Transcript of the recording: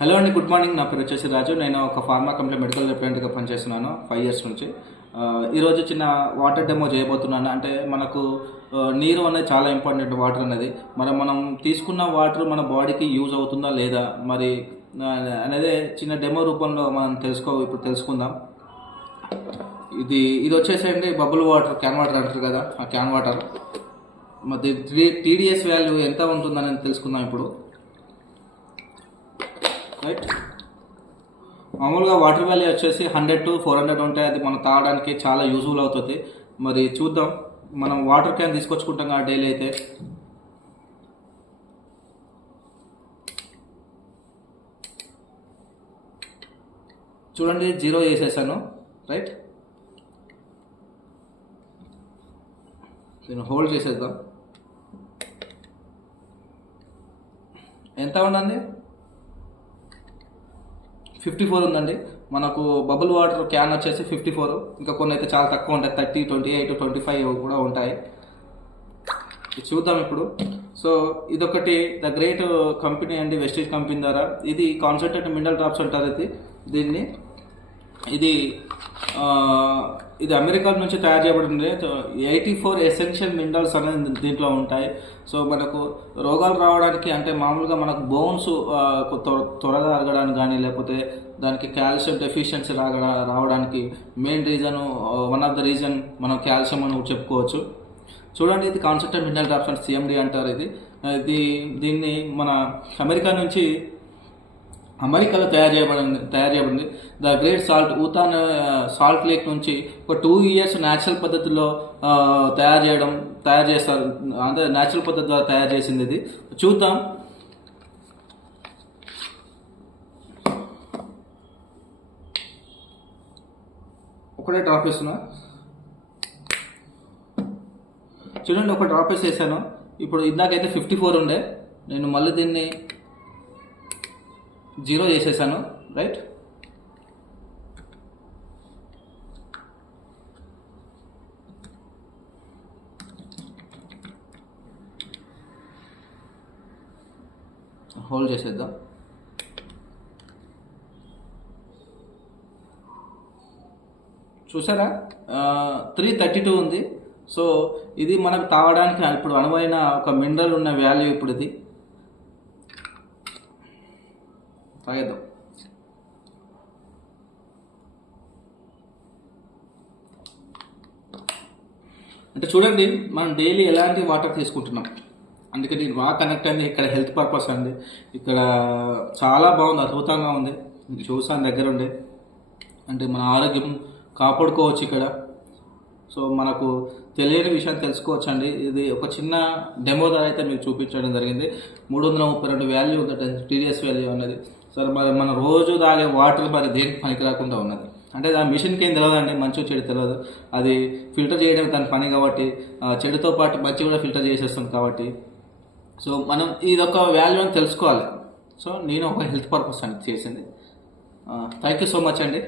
Hello అండి good morning నా పేరు వచ్చేసి రాజు. నేను ఒక ఫార్మా కంపెనీ మెడికల్ రిప్రజెంటేటివ్గా పనిచేస్తున్నాను ఫైవ్ ఇయర్స్ నుంచి. ఈరోజు చిన్న వాటర్ డెమో చేయబోతున్నాను. అంటే మనకు నీరు అనేది చాలా ఇంపార్టెంట్ వాటర్ అనేది. మరి మనం తీసుకున్న వాటర్ మన బాడీకి యూజ్ అవుతుందా లేదా? మరి అనేది చిన్న డెమో రూపంలో మనం తెలుసుకో ఇప్పుడు తెలుసుకుందాం. ఇది ఇది వచ్చేసేయండి బబుల్ వాటర్ క్యాన్ వాటర్ అంటారు కదా ఆ క్యాన్ వాటర్ మరి టీడీఎస్ వాల్యూ ఎంత ఉంటుందని తెలుసుకుందాం ఇప్పుడు. రైట్ మామూలుగా వాటర్ వ్యాలీ వచ్చేసి హండ్రెడ్ టు ఫోర్ హండ్రెడ్ ఉంటాయి అది మనం తాగడానికి చాలా యూజ్ఫుల్ అవుతుంది. మరి చూద్దాం. మనం వాటర్ క్యాన్ తీసుకొచ్చుకుంటాం కదా డైలీ అయితే. చూడండి జీరో చేసేసాను రైట్ దీన్ని హోల్డ్ చేసేద్దాం. ఎంత ఉండండి? ఫిఫ్టీ ఫోర్ ఉందండి. మనకు బబుల్ వాటర్ క్యాన్ వచ్చేసి ఫిఫ్టీ ఫోర్. ఇంకా కొన్ని అయితే చాలా తక్కువ ఉంటాయి. Thirty twenty eight twenty five కూడా ఉంటాయి. చూద్దాం ఇప్పుడు. సో ఇదొకటి ద గ్రేట్ కంపెనీ అండి వెస్టేజ్ కంపెనీ ద్వారా. ఇది కాన్సన్ట్రేటెడ్ మినరల్ డ్రాప్స్ అంటారు ఇది. దీన్ని ఇది ఇది అమెరికా నుంచి తయారు చేయబడింది. ఎయిటీ ఫోర్ ఎసెన్షియల్ మినరల్స్ అనేది దీంట్లో ఉంటాయి. సో మనకు రోగాలు రావడానికి అంటే మామూలుగా మనకు బోన్స్ త్వరగా అరగడానికి కానీ లేకపోతే దానికి కాల్షియం డెఫిషియన్సీ రాగ రావడానికి main reason one of the reason మనం కాల్షియం అని చెప్పుకోవచ్చు. చూడండి ఇది concept mineral drops and CMD అంటారు ఇది. ఇది దీన్ని మన అమెరికా నుంచి అమెరికాలో తయారు చేయబడింది తయారు చేయబడింది the great salt Utah salt lake నుంచి ఒక టూ ఇయర్స్ న్యాచురల్ పద్ధతిలో తయారు చేయడం తయారు చేస్తారు అంటే న్యాచురల్ పద్ధతి ద్వారా తయారు చేసింది ఇది. చూద్దాం. ఒకటే డ్రాప్ వేస్తున్నా. చూడండి ఒక డ్రాప్ వేసేసాను. వేసాను ఇప్పుడు ఇందాకైతే ఫిఫ్టీ ఫోర్ ఉండే. నేను మళ్ళీ దీన్ని జీరో చేసేసాను రైట్ హోల్డ్ చేసేద్దాం. చూసారా? త్రీ థర్టీ టూ ఉంది. సో ఇది మనకు తాగడానికి ఇప్పుడు అనువైన ఒక మినరల్ ఉన్న వాల్యూ ఇప్పుడు ఇది తాగేద్దాం అంటే చూడండి మనం డైలీ ఎలాంటి వాటర్ తీసుకుంటున్నాం? అందుకే నేను బాగా కనెక్ట్ అయింది. ఇక్కడ హెల్త్ పర్పస్ అండి. ఇక్కడ చాలా బాగుంది అద్భుతంగా ఉంది. చూసాను దగ్గర ఉండే. అంటే మన ఆరోగ్యం కాపాడుకోవచ్చు ఇక్కడ. సో మనకు తెలియని విషయం తెలుసుకోవచ్చు అండి ఇది ఒక చిన్న డెమో ద్వారా అయితే మీకు చూపించడం జరిగింది. మూడు వందల ముప్పై రెండు వాల్యూ ఉందట టీడీఎస్ వాల్యూ ఉన్నది సరే మరి మన రోజు తాగే వాటర్ మరి దేనికి పనికి రాకుండా ఉన్నది? అంటే ఆ మిషన్కి ఏం తెలియదండి మంచి చెడు తెలియదు అది ఫిల్టర్ చేయడం దాని పని కాబట్టి చెడుతో పాటు మంచి కూడా ఫిల్టర్ చేసేస్తుంది కాబట్టి. సో మనం ఇది ఒక వాల్యూ అని తెలుసుకోవాలి. సో నేను ఒక హెల్త్ పర్పస్ అని చేసింది. థ్యాంక్ యూ సో మచ్ అండి.